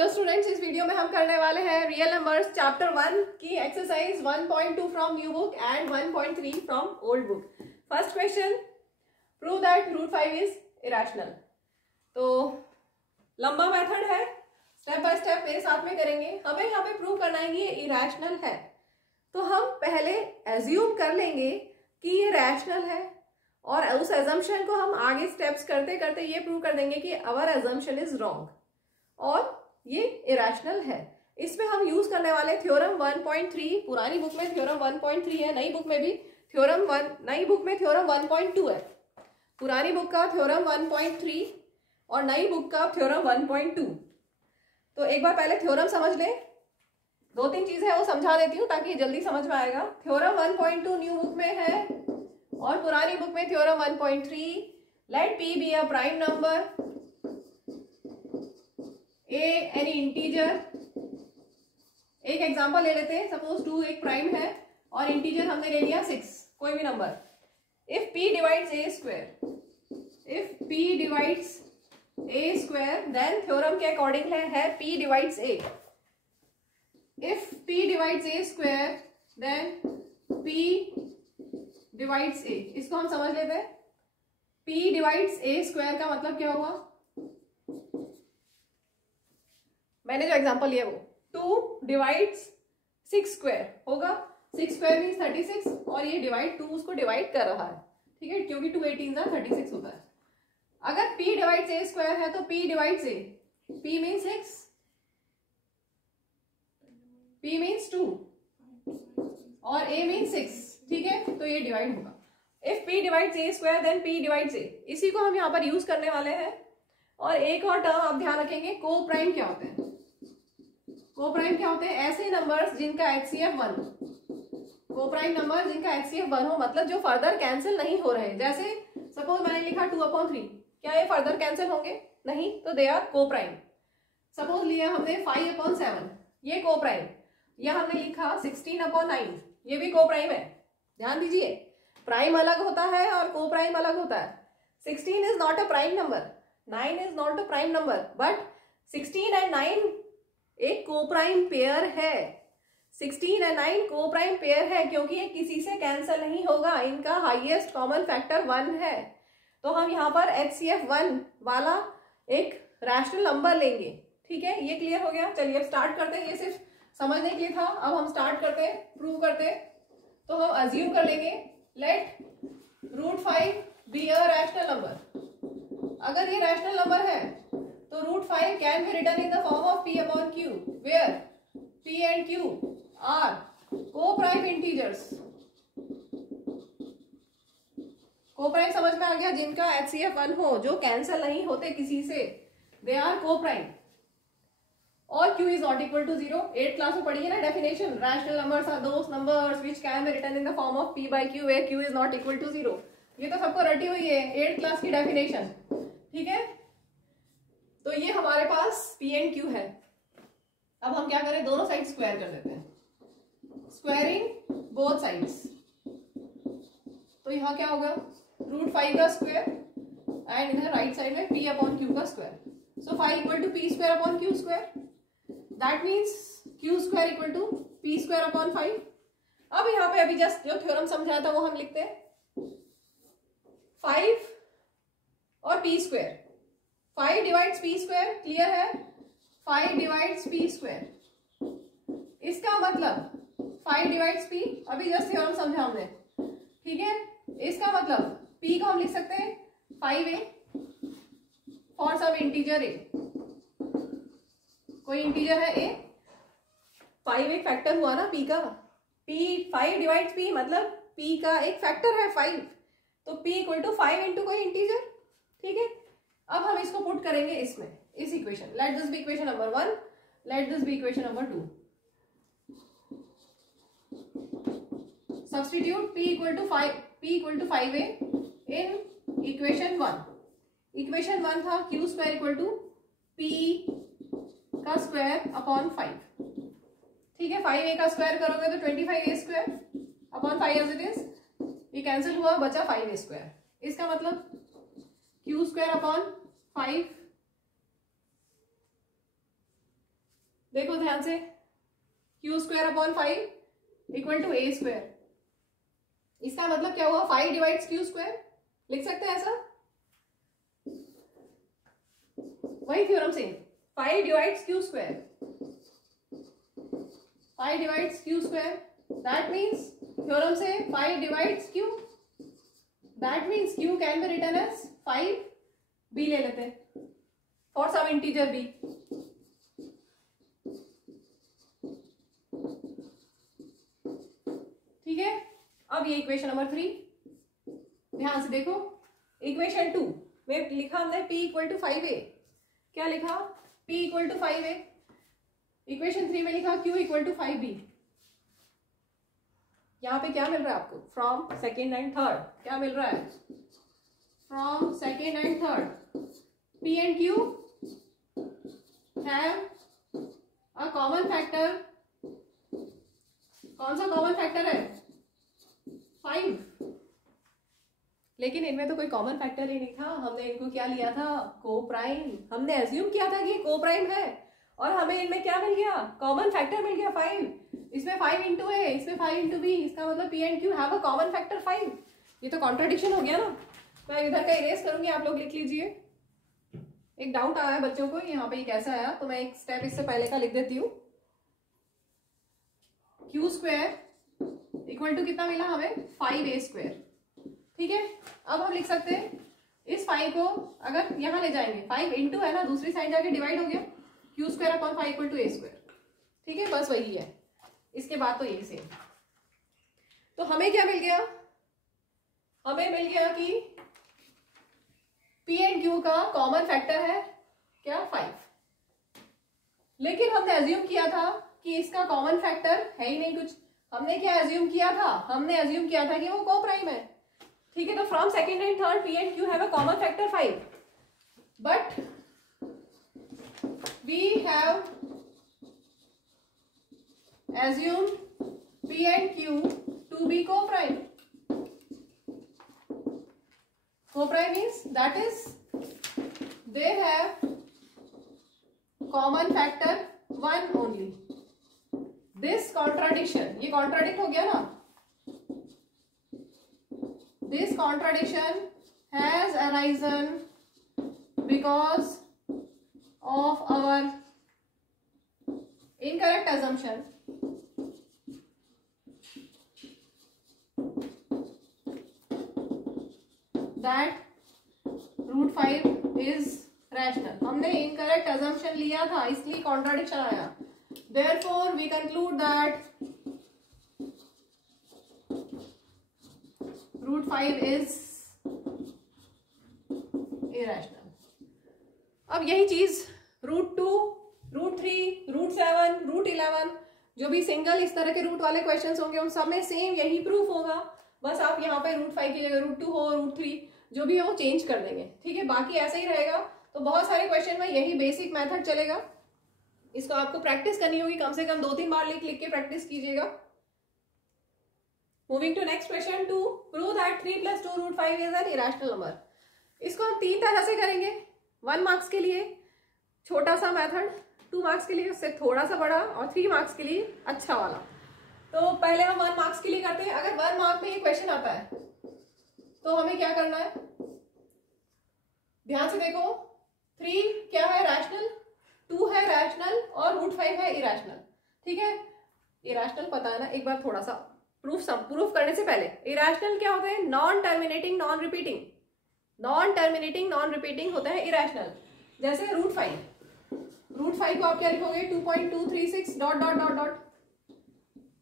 Hello students, इस video में हम करने वाले हैं रियल नंबर्स चैप्टर 1 की exercise 1.2 from new book and 1.3 from old book. First question, prove that root 5 is irrational. तो लंबा मेथड है, स्टेप बाय स्टेप मेरे साथ में करेंगे। हमें यहाँ पे प्रूव करना है कि ये इरेशनल है, तो हम पहले एज्यूम कर लेंगे कि ये रैशनल है और उस एजम्पशन को हम आगे स्टेप्स करते करते ये प्रूव कर देंगे कि अवर एजम्पशन इज रॉन्ग और ये इरेशनल है। इसमें हम यूज करने वाले थ्योरम 1.3। पुरानी बुक में थ्योरम 1.3 है, नई बुक में भी नई बुक में थ्योरम 1.2 है। पुरानी बुक का थ्योरम 1.3 और नई बुक का थ्योरम 1.2। तो एक बार पहले थ्योरम समझ लें, दो तीन चीजें है वो समझा देती हूँ ताकि जल्दी समझ में आएगा। थ्योरम 1.2 न्यू बुक में है और पुरानी बुक में theorem 1.3। Let p be a prime number, a any integer. एक एग्जांपल ले लेते हैं, सपोज 2 एक प्राइम है और इंटीजर हमने ले लिया 6, कोई भी नंबर। If p divides a square, if p divides a square then theorem के अकॉर्डिंग है p divides a। If p divides a square then p divides a। इसको हम समझ लेते हैं। p डिवाइड्स a स्क्वायर का मतलब क्या हुआ, मैंने जो एग्जांपल लिया वो 2 डिवाइड्स 6 स्क्वायर होगा। 6 स्क्वायर मीन्स 36 और ये डिवाइड 2 उसको डिवाइड कर रहा है, ठीक है, क्योंकि 2 18 36 होता है। अगर p डिवाइड्स a स्क्वायर है तो p divides a, p means 6, p means 2 और a मीन्स 6, ठीक है, तो ये डिवाइड होगा। If p divides a square then p divides a, इसी को हम यहाँ पर यूज करने वाले हैं। और एक और टर्म आप ध्यान रखेंगे, को प्राइम क्या होते हैं। को प्राइम क्या होते हैं, ऐसे नंबर्स जिनका HCF 1 हो। को प्राइम नंबर जिनका HCF 1 हो, मतलब जो फर्दर कैंसिल नहीं हो रहे। जैसे सपोज मैंने लिखा 2/3, क्या ये फर्दर कैंसिल होंगे? नहीं, तो दे आर को प्राइम। सपोज लिया हमने 5/7, ये को प्राइम। या हमने लिखा 16/9, ये भी को प्राइम है। ध्यान दीजिए, प्राइम अलग होता है और को प्राइम अलग होता है। 16 is not a prime number, 9 is not a prime number, but 16 and 9 एक को प्राइम पेयर है। 16 एंड 9 को प्राइम पेयर है क्योंकि ये किसी से कैंसिल नहीं होगा, इनका हाईएस्ट कॉमन फैक्टर 1 है। तो हम यहाँ पर HCF 1 वाला एक रैशनल नंबर लेंगे, ठीक है। ये क्लियर हो गया। चलिए अब स्टार्ट करते हैं, ये सिर्फ समझने के लिए था। अब हम स्टार्ट करते हैं, प्रूव करते हैं। तो हम अज्यूम कर लेंगे, let root 5 be a rational number. अगर ये रैशनल नंबर है तो root 5 can be written in the form of p upon q, where p and q are coprime integers. Coprime समझ में आ गया, जिनका HCF 1 हो, जो कैंसिल नहीं होते किसी से, दे आर को प्राइम। और q is not equal to 0। 8th class में पढ़ी है ना definition, rational numbers are those numbers which can be written in the form of p by q where q is not equal to 0। ये तो सबको रटी हुई है, 8th क्लास की डेफिनेशन, ठीक है। तो ये हमारे पास p एंड q है। अब हम क्या करें, दोनों साइड स्क्वायर कर देते हैं, स्क्वायरिंग बोथ साइड्स। तो यहाँ क्या होगा, रूट 5 का स्क्वायर एंड इधर राइट साइड में p अपॉन q का square. So 5 equal to p square upon q square, that means q square equal to p square upon 5। अब यहाँ पे अभी जस्ट जो थ्योरम समझाया था वो हम लिखते हैं, 5 और p square, 5 divides p square, clear है, 5 डिवाइड्स p स्क्वायर। इसका मतलब 5 डिवाइड्स p, अभी जस्ट थ्योरम समझा हमने, ठीक है। इसका मतलब p को हम लिख सकते हैं 5a for some integer a। कोई इंटीजर है a, 5 एक फैक्टर हुआ ना p का, p 5 डिवाइड्स p मतलब p का एक फैक्टर है 5, तो p इक्वल टू 5 इंटू कोई इंटीजर, ठीक है। अब हम इसको पुट करेंगे इसमें, इस equation. Let this be equation number 1, let this be equation number 2। Substitute p equal to 5a in equation 1। Equation 1 था q square equal to p का स्क्वायर अपॉन 5, ठीक है। 5a का स्क्वायर करोगे तो 25a square upon 5 as it is, ये cancel हुआ, बचा 5a स्क्वायर। इसका मतलब q स्क्वायर अपॉन 5 देखो ध्यान से, q square upon 5 equal to a square. इसका मतलब क्या हुआ, 5 डिवाइड्स क्यू स्क्वायर, लिख सकते हैं ऐसा, वही थ्योरम से 5 divides q square, 5 divides q square, that means theorem से 5 divides q, that means q can be written as 5 b ले लेते हैं फॉर सम इंटीजर बी। ठीक है, अब ये इक्वेशन नंबर 3, ध्यान से देखो, इक्वेशन 2 में लिखा हमने p इक्वल टू 5a, क्या लिखा, p equal to 5a, equation 3 में लिखा q इक्वल टू 5b। यहाँ पे क्या मिल रहा है आपको, फ्रॉम सेकेंड एंड थर्ड, क्या मिल रहा है, from second and third p and q have a common factor, कौन सा कॉमन फैक्टर है, 5, लेकिन इनमें तो कोई कॉमन फैक्टर ही नहीं था, हमने इनको क्या लिया था, को प्राइम, हमने एज्यूम किया था कि को प्राइम है, और हमें इनमें क्या मिल गया, कॉमन फैक्टर मिल गया 5, इसमें 5 इंटू है, इसमें 5 इंटू बी, इसका मतलब P and Q have a common factor 5। ये तो कॉन्ट्राडिक्शन हो गया ना। मैं इधर का इरेज करूंगी, आप लोग लिख लीजिए। एक डाउट आया है बच्चों को यहाँ पे, ये कैसा आया, तो मैं एक स्टेप इससे पहले का लिख देती हूँ। क्यू स्क्वायर इक्वल टू कितना मिला हमें, 5a स्क्वायर। ठीक है, अब हम लिख सकते हैं इस 5 को अगर यहाँ ले जाएंगे, 5 इंटू है ना, दूसरी साइड जाके डिवाइड हो गया, q square upon 5 equal to a square. ठीक है, बस वही है, इसके बाद तो यही सेम। तो हमें क्या मिल गया, हमें मिल गया कि p एंड q का कॉमन फैक्टर है क्या, 5, लेकिन हमने एज्यूम किया था कि इसका कॉमन फैक्टर है ही नहीं कुछ। हमने क्या एज्यूम किया था, हमने एज्यूम किया था कि वो को प्राइम है। ठीक है, तो from second and third p and q have a common factor 5, but we have assume p and q to be co-prime. Co-prime means that is they have common factor 1 only. This contradiction, ये contradict हो गया ना, this contradiction has arisen because of our incorrect assumption that root 5 is rational. हमने incorrect assumption लिया था, इसलिए contradiction आया। Therefore we conclude that root 5 is irrational. अब यही चीज रूट 2, रूट 3, रूट 7, रूट 11, जो भी सिंगल इस तरह के रूट वाले क्वेश्चंस होंगे उन सब में सेम यही प्रूफ होगा। बस आप यहाँ पे रूट 5 की जगह रूट 2 हो, रूट 3 जो भी है वो चेंज कर देंगे। ठीक है, बाकी ऐसे ही रहेगा। तो बहुत सारे क्वेश्चन में यही बेसिक मेथड चलेगा। इसको आपको प्रैक्टिस करनी होगी, कम से कम 2-3 बार लिख के प्रैक्टिस कीजिएगा। Moving to next question 2, prove that 3 + 2 root 5 is an irrational number. इसको हम 3 तरह से करेंगे। 1 मार्क्स के लिए छोटा सा मेथड, 2 मार्क्स के लिए उससे थोड़ा सा बड़ा, और 3 मार्क्स के लिए अच्छा वाला। तो पहले हम 1 मार्क्स के लिए करते हैं। अगर 1 मार्क में ये क्वेश्चन आता है तो हमें क्या करना है, ध्यान से देखो। 3 क्या है, रैशनल, 2 है रैशनल, और रूट 5 है इरैशनल। ठीक है, इरैशनल पता है ना, एक बार थोड़ा सा प्रूफ करने से पहले, इरैशनल क्या होते हैं, non terminating non repeating, non terminating non repeating होता है इरैशनल। जैसे रूट 5 को आप क्या लिखोगे, 2.236 डॉट डॉट डॉट डॉट।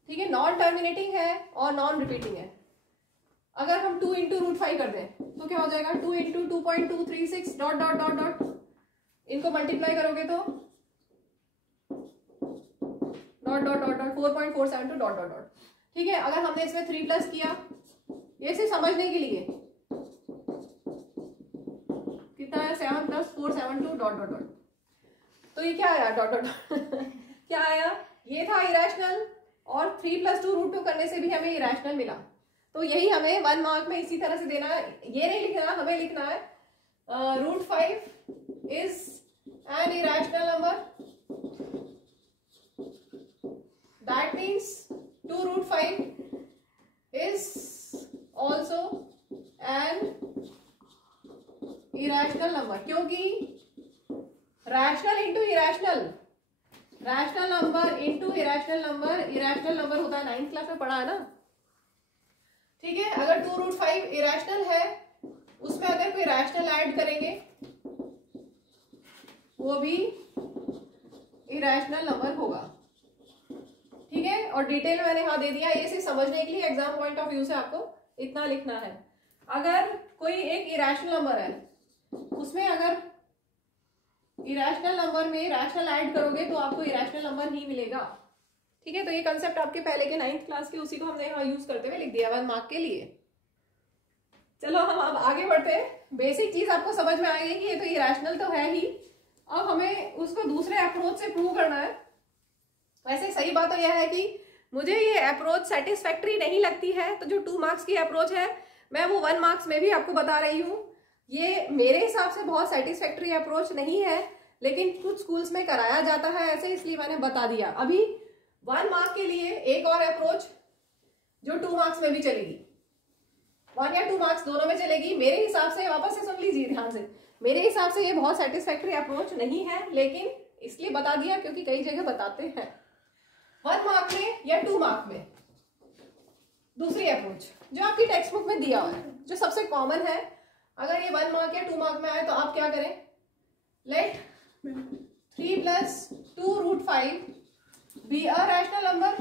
ठीक है, नॉन टर्मिनेटिंग है और नॉन रिपीटिंग है। अगर हम 2 इंटू रूट 5 कर दें तो क्या हो जाएगा, 2 into 2.236 dot dot dot dot. इनको मल्टीप्लाई करोगे तो dot dot dot dot 4.472 dot dot dot. ठीक है, अगर हमने इसमें 3 प्लस किया, ये सिर्फ समझने के लिए, कितना है, 7 + 472 डॉट डॉट डॉट। तो ये क्या आया, डॉट डॉट क्या आया, ये था इरैशनल, और 3 + 2 रूट 2 करने से भी हमें इरैशनल मिला। तो यही हमें 1 मार्क में इसी तरह से देना है। ये नहीं लिखना, हमें लिखना है root 5 is an irrational number means 2 root 5 is also an irrational number, क्योंकि rational into irrational, rational number into irrational number, irrational number होता है, 9th क्लास में पढ़ा है ना, ठीक है। अगर 2 रूट 5 इरेशनल है, उसमें अगर कोई रैशनल ऐड करेंगे वो भी इरेशनल नंबर होगा, ठीक है। और डिटेल मैंने यहां दे दिया, ये सिर्फ समझने के लिए, एग्जाम पॉइंट ऑफ व्यू से आपको इतना लिखना है। अगर कोई एक इरेशनल नंबर है, उसमें अगर इरेशनल नंबर में रैशनल ऐड करोगे तो आपको इरेशनल नंबर ही मिलेगा, ठीक है। तो ये कंसेप्ट आपके पहले के 9th क्लास के, उसी को हमने यहाँ यूज करते हुए लिख दिया 1 मार्क के लिए। चलो हम अब आगे बढ़ते हैं। बेसिक चीज आपको समझ में आएगी कि ये तो इरेशनल तो है ही, अब हमें उसको दूसरे अप्रोच से प्रूव करना है। वैसे सही बात तो यह है कि मुझे ये अप्रोच सेटिस्फैक्ट्री नहीं लगती है, तो जो 2 मार्क्स की अप्रोच है मैं वो 1 मार्क्स में भी आपको बता रही हूँ। ये मेरे हिसाब से बहुत सेटिस्फैक्ट्री अप्रोच नहीं है, लेकिन कुछ स्कूल्स में कराया जाता है ऐसे, इसलिए मैंने बता दिया। अभी 1 मार्क के लिए एक और अप्रोच जो 2 मार्क्स में भी चलेगी, 1 या 2 मार्क्स दोनों में चलेगी। मेरे हिसाब से, वापस से सुन लीजिए ध्यान से, मेरे हिसाब से ये बहुत सेटिस्फैक्ट्री अप्रोच नहीं है, लेकिन इसलिए बता दिया क्योंकि कई जगह बताते हैं। 1 मार्क में या 2 मार्क में दूसरी अप्रोच जो आपकी टेक्स्ट बुक में दिया हुआ है, जो सबसे कॉमन है, अगर ये 1 मार्क या 2 मार्क में आए तो आप क्या करें, let 3 + 2 root 5 be a rational number.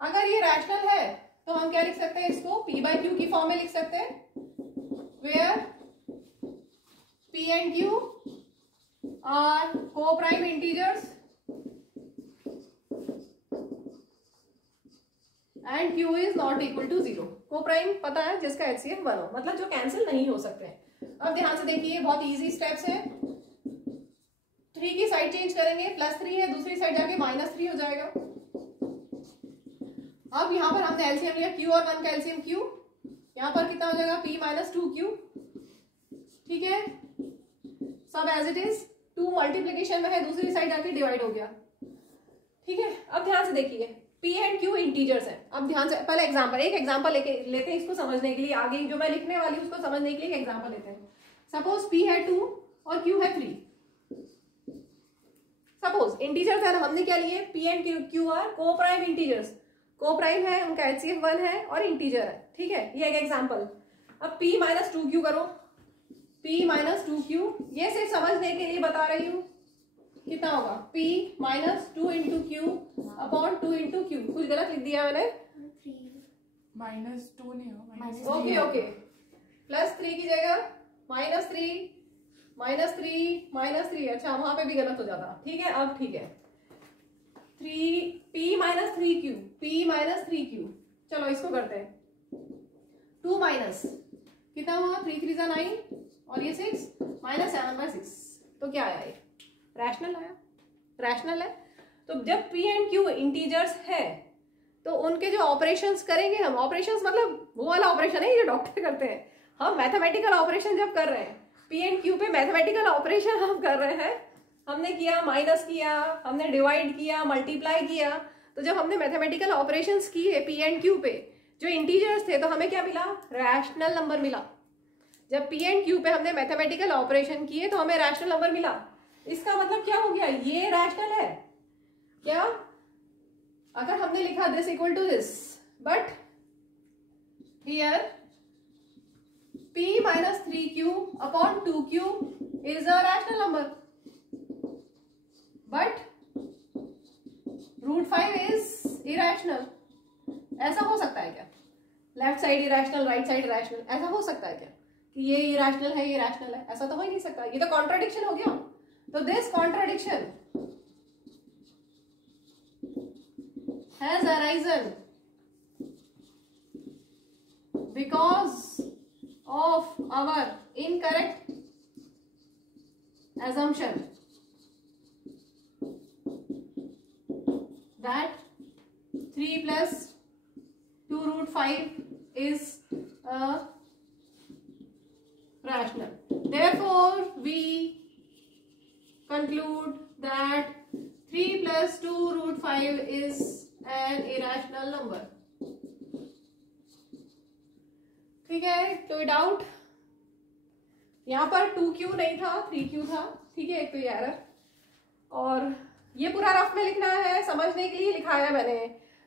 अगर ये रैशनल है तो हम क्या लिख सकते हैं, इसको p/q की फॉर्म में लिख सकते हैं, where p and q are co-prime integers and q is not equal to 0। co-prime पता है जिसका HCF 1 हो, मतलब जो कैंसिल नहीं हो सकते हैं। अब ध्यान से देखिए, बहुत इजी स्टेप्स है। 3 की साइड चेंज करेंगे, +3 है, दूसरी साइड जाके -3 हो जाएगा। अब यहाँ पर हमने एलसीएम लिया q और 1 का एलसीएम q, यहाँ पर कितना हो जाएगा p - 2q, ठीक है। सब एज इट इज, 2 मल्टीप्लीकेशन में है, दूसरी साइड जाके डिवाइड हो गया, ठीक है। अब ध्यान से देखिए, p एंड q इंटीजर्स हैं। अब ध्यान से पहले एक एग्जांपल लेते हैं इसको समझने के लिए, आगे जो मैं लिखने वाली उसको समझने के लिए एक एग्जांपल लेते हैं। सपोज p है 2 और q है 3। सपोज इंटीजर्स है, हमने क्या लिए, p and q are coprime integers, को प्राइम है, उनका HCF 1 है और इंटीजर है, ठीक है। ये एक एग्जांपल। अब p - 2q करो, p - 2q, ये सिर्फ समझने के लिए बता रही हूँ, कितना होगा p - 2 × q अपॉन 2 × q। कुछ गलत लिख दिया मैंने, -2 नहीं हो, ओके, +3 की जगह -3, अच्छा वहां पे भी गलत हो जाता, ठीक है। अब ठीक है, p - 3q, चलो इसको करते हैं। 2 माइनस कितना हुआ, 3 3 = 9 और ये 6 -7/6, तो क्या आया, ये रैशनल आया, रैशनल है। तो जब p एंड q इंटीजर्स है तो उनके जो ऑपरेशंस करेंगे हम, ऑपरेशंस मतलब वो वाला ऑपरेशन है जो डॉक्टर करते हैं, हम मैथमेटिकल ऑपरेशन जब कर रहे हैं, p एंड q पे मैथमेटिकल ऑपरेशन हम कर रहे हैं, हमने किया, माइनस किया, हमने डिवाइड किया, मल्टीप्लाई किया, तो जब हमने मैथमेटिकल ऑपरेशंस किए p एंड q पे जो इंटीजर्स थे, तो हमें क्या मिला, रैशनल नंबर मिला। जब p एंड q पे हमने मैथमेटिकल ऑपरेशन किए तो हमें रैशनल नंबर मिला। इसका मतलब क्या हो गया, ये रैशनल है क्या, अगर हमने लिखा this equal to this, but here p - 3q upon 2q is a rational number, but √5 is irrational. ऐसा हो सकता है क्या, left side irrational, right side rational, ऐसा हो सकता है क्या कि ये इरेशनल है, ये रैशनल है? ऐसा तो हो ही नहीं सकता, ये तो कॉन्ट्राडिक्शन हो गया। तो this contradiction has arisen because of our incorrect assumption that 3 + 2 √5 is rational. Therefore, we conclude that 3 + 2√5 is an irrational number. ठीक है, कोई डाउट? यहाँ पर 2q नहीं था, 3q था। ठीक है, एक तो ये एरर। और ये पूरा रफ में लिखना है, समझने के लिए लिखाया मैंने।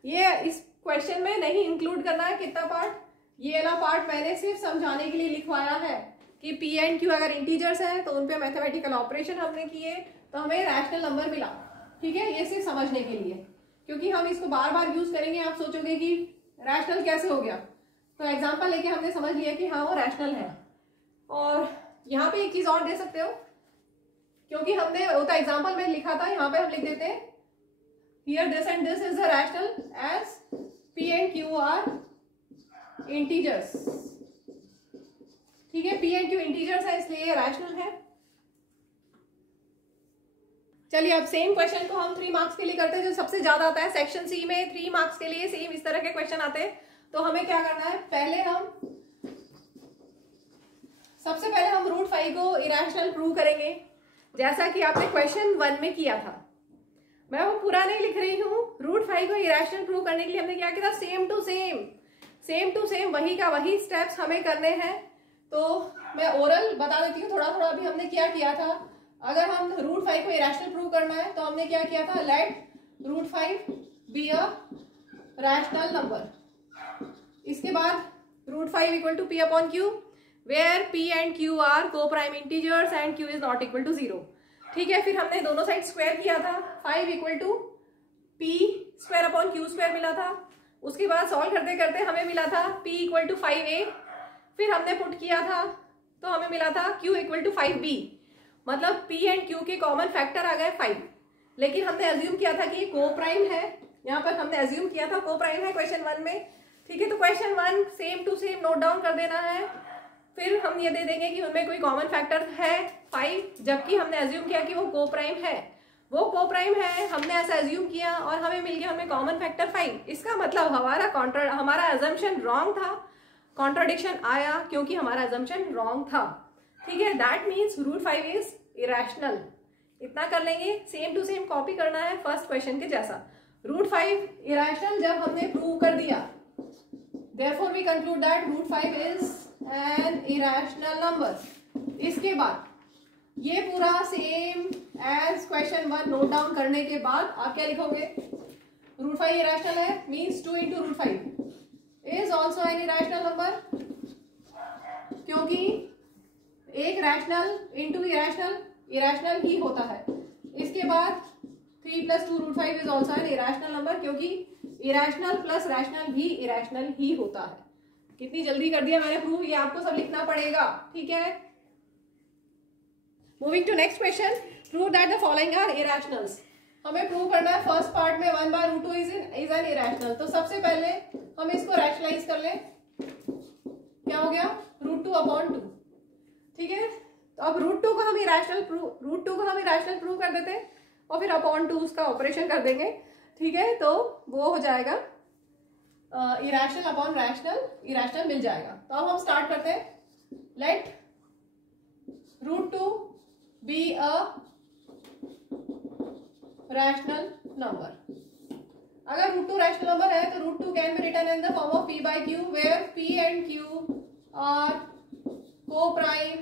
ये इस क्वेश्चन में नहीं इंक्लूड करना है कितना पार्ट, ये वाला पार्ट मैंने सिर्फ समझाने के लिए लिखवाया है कि p एंड q अगर इंटीजर्स हैं तो उन पे मैथमेटिकल ऑपरेशन हमने किए तो हमें रैशनल नंबर मिला। ठीक है, ये सिर्फ समझने के लिए, क्योंकि हम इसको बार बार यूज करेंगे। आप सोचोगे कि रैशनल कैसे हो गया, तो एग्जांपल लेके हमने समझ लिया कि हाँ वो रैशनल है। और यहाँ पे एक चीज और दे सकते हो, क्योंकि हमने वो तो एग्जांपल में लिखा था, यहाँ पे हम लिख देते हैं here this and this is the rational as p and q are integers. ठीक है, p एंड q इंटीजर्स है इसलिए ये रैशनल है। चलिए अब सेम क्वेश्चन को हम 3 मार्क्स के लिए करते हैं, जो सबसे ज्यादा आता है सेक्शन सी में। 3 मार्क्स के लिए सेम इस तरह के क्वेश्चन आते हैं। तो हमें क्या करना है, सबसे पहले हम √5 को इरेशनल प्रूव करेंगे, जैसा कि आपने क्वेश्चन 1 में किया था। मैं वो पूरा नहीं लिख रही हूँ। √5 को इरेशनल प्रूव करने के लिए हमने क्या किया था, सेम टू सेम वही का वही स्टेप्स हमें करने हैं। तो मैं ओरल बता देती हूँ थोड़ा थोड़ा। अभी हमने क्या किया था, अगर हम √5 को इरेशनल प्रूव करना है तो हमने क्या किया था, let √5 be a rational number. इसके बाद √5 = p/q, where p and q are co-prime integers and q is not equal to 0। ठीक है, फिर हमने दोनों साइड स्क्वायर किया था। 5 = p²/q² मिला था। उसके बाद सॉल्व करते करते हमें मिला था p = 5a। फिर हमने पुट किया था तो हमें मिला था q = 5b। मतलब p एंड q के कॉमन फैक्टर आ गए 5। लेकिन हमने अज्यूम किया था कि को प्राइम है, यहाँ पर हमने अज्यूम किया था को प्राइम है क्वेश्चन 1 में। ठीक है, तो question 1 same to same note down कर देना है। फिर हम ये दे देंगे कि उनमें कोई कॉमन फैक्टर है 5, जबकि हमने अज्यूम किया कि वो को प्राइम है। वो को प्राइम है, हमने ऐसा अज्यूम किया और हमें मिल गया, हमें कॉमन फैक्टर 5। इसका मतलब हमारा अजम्पशन रॉन्ग था, कॉन्ट्राडिक्शन आया क्योंकि हमारा अजम्पशन रॉन्ग था। ठीक है, दैट मीन्स √5 इज इरेशनल। इतना कर लेंगे, सेम टू सेम कॉपी करना है फर्स्ट क्वेश्चन के जैसा। √5 इरेशनल जब हमने प्रूव कर दिया, therefore we conclude that √5 is an irrational number। इसके बाद ये पूरा same as question 1 note down करने के बाद आप क्या लिखोगे, √5 इरेशनल है means 2 × √5 is also an irrational number, क्योंकि एक रैशनल इंटू इरेशनल ही होता है। इसके बाद 3 + 2√5 is also an irrational number, क्योंकि इरेशनल प्लस रैशनल भी इरेशनल ही होता है। कितनी जल्दी कर दिया मैंने प्रूव, ये आपको सब लिखना पड़ेगा। ठीक है, moving to next question, prove that the following are irrationals. हमें प्रूव करना है फर्स्ट पार्ट में 1/√2 इज एन इरेशनल। तो सबसे पहले हम इसको रैशनलाइज कर ले, क्या हो गया, √2/2। ठीक है, तो अब √2 को हम इरेशनल प्रूव कर देते हैं और फिर /2 उसका ऑपरेशन कर देंगे। ठीक है, तो वो हो जाएगा इरेशनल अपॉन रैशनल, इरेशनल मिल जाएगा। तो अब हम स्टार्ट करते हैं, let √2 be a rational number. अगर √2 रैशनल नंबर है तो √2 can be written in the form of p/q, where p and q are coprime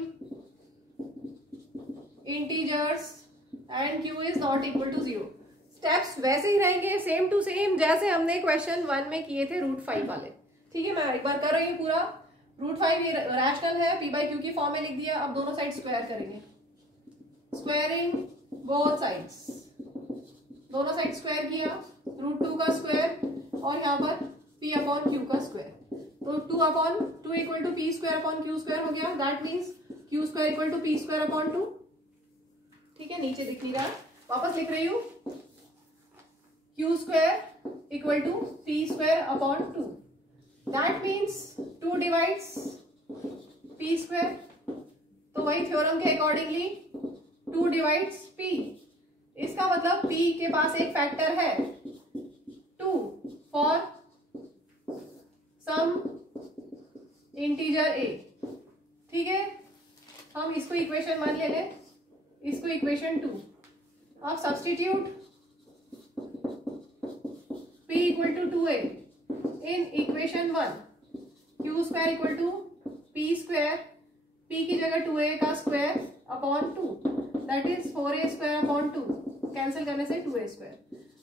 integers and q is not equal to 0। Steps वैसे ही रहेंगे same to same जैसे हमने question 1 में किए थे √5 वाले। ठीक है, मैं एक बार कर रही हूँ पूरा। √5 रैशनल है, p/q की फॉर्म में लिख दिया। अब दोनों साइड स्क्वायर करेंगे, स्क्वायरिंग बोथ साइड्स, दोनों साइड स्क्वायर किया, √2 का स्क्वायर और यहाँ पर p/q का स्क्वायर। तो 2/2 = p²/q² हो गया। That means q² = p²/2। ठीक है, नीचे दिख नहीं रहा, वापस लिख रही हूँ, q² = p²/2। That means 2 divides p²। तो वही थ्योरम के अकॉर्डिंगली 2 डिवाइड्स p। इसका मतलब p के पास एक फैक्टर है 2 फॉर सम इंटीजर a। ठीक है, हम इसको इक्वेशन 1 ले लें, इसको इक्वेशन 2। अब substitute p equal to 2a in equation 1 q square equal to p square, p की जगह 2a का square upon 2 that is 4a square upon 2, cancel करने से 2a स्क्वायर,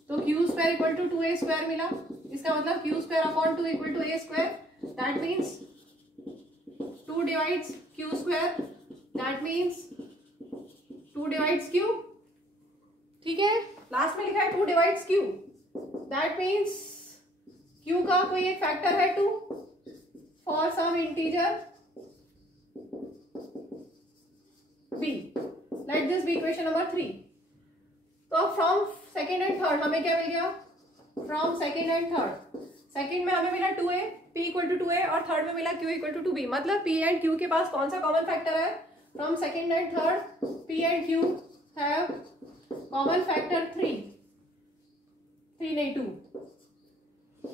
तो q square equal to 2a square मिला. इसका मतलब q square upon 2 equal to a square, that means 2 divides q square, that means 2 divides q. ठीक है, last में लिखा है 2 divides q, that means q का कोई एक फैक्टर है 2 for some integer b. Late this be equation number 3. तो फ्रॉम सेकेंड एंड थर्ड हमें क्या मिल गया? From second and third, second में हमें मिला 2a, p equal to 2a, और थर्ड में मिला q इक्वल टू 2b. मतलब p एंड q के पास कौन सा कॉमन फैक्टर है? From second and third p and q have common factor 3 नहीं 2,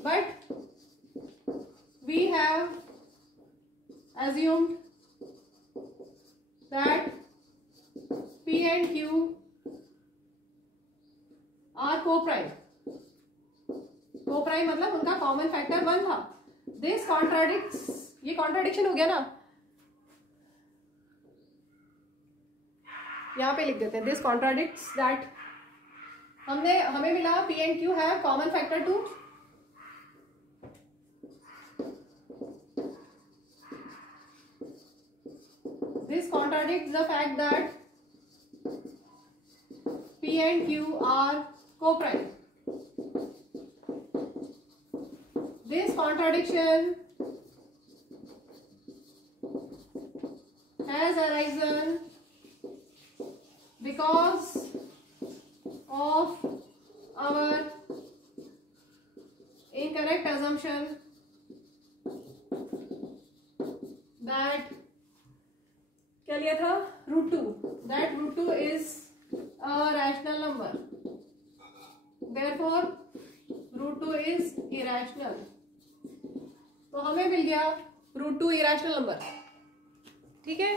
but we have assumed that p and q are co-prime. Co-prime मतलब उनका कॉमन फैक्टर 1 था. दिस कॉन्ट्राडिक्ट्स, ये कॉन्ट्राडिक्शन हो गया ना, यहां पे लिख देते हैं. दिस कॉन्ट्राडिक्ट्स दैट हमें मिला p and q have common factor 2. This contradicts the fact that P and Q are co-prime. This contradiction has arisen because of our incorrect assumption that क्या लिया था? √2, that √2 is a rational number, therefore √2 is irrational. तो हमें मिल गया √2 irrational number. ठीक है,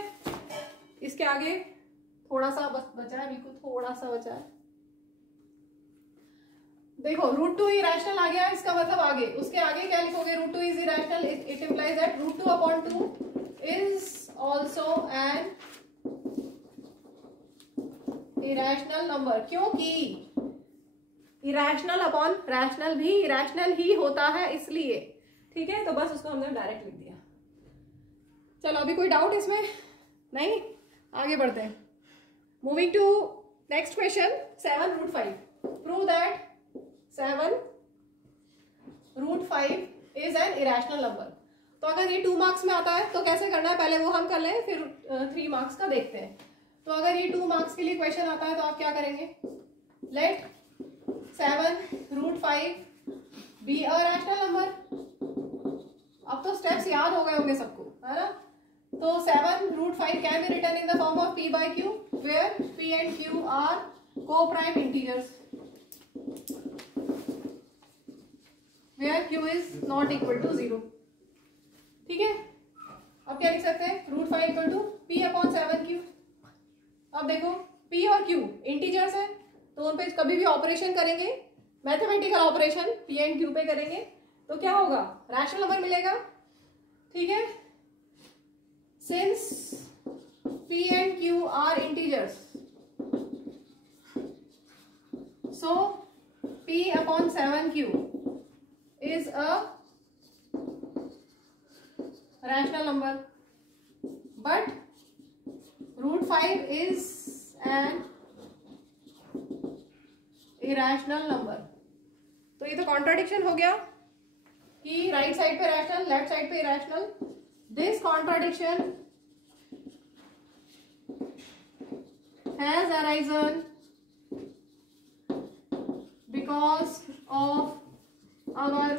इसके आगे थोड़ा सा बस बचा है, बिल्कुल थोड़ा सा बचा है. देखो √2 irrational आ गया, इसका मतलब आगे, उसके आगे क्या लिखोगे? √2 is irrational, it implies that √2 upon 2 is also an irrational number. क्योंकि irrational upon rational भी irrational ही होता है, इसलिए. ठीक है, तो बस उसको हमने डायरेक्ट लिख दिया. चलो, अभी कोई डाउट इसमें? नहीं, आगे बढ़ते हैं. Moving to next question. 7√5. Prove that 7√5 is an irrational number. तो अगर ये 2 मार्क्स में आता है तो कैसे करना है, पहले वो हम कर लें, फिर 3 मार्क्स का देखते हैं. तो अगर ये 2 मार्क्स के लिए क्वेश्चन आता है तो आप क्या करेंगे? Let 7√5 be a rational number. अब तो स्टेप्स याद हो गए होंगे सबको, है ना? तो 7√5 can be written in the form of p by q, where p and q are co-prime integers, where q is not equal to 0. ठीक है, अब क्या लिख सकते हैं? √5 equal to p upon 7q. अब देखो p और q इंटीजर्स है, तो उन पे कभी भी ऑपरेशन करेंगे, mathematical operation p and q पे करेंगे तो क्या होगा? रैशनल नंबर मिलेगा. ठीक है, since p and q are integers, so p upon 7q is a rational number, but √5 is an irrational number. तो ये तो कॉन्ट्राडिक्शन हो गया कि राइट साइड पे रैशनल, लेफ्ट साइड पे irrational. This contradiction has arisen because of our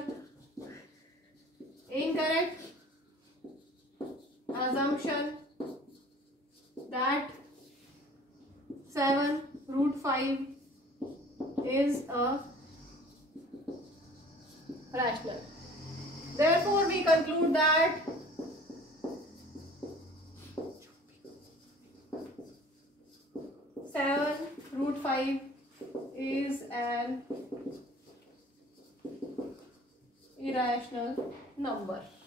incorrect assumption that 7√5 is a rational. Therefore, we conclude that √5 is an irrational number.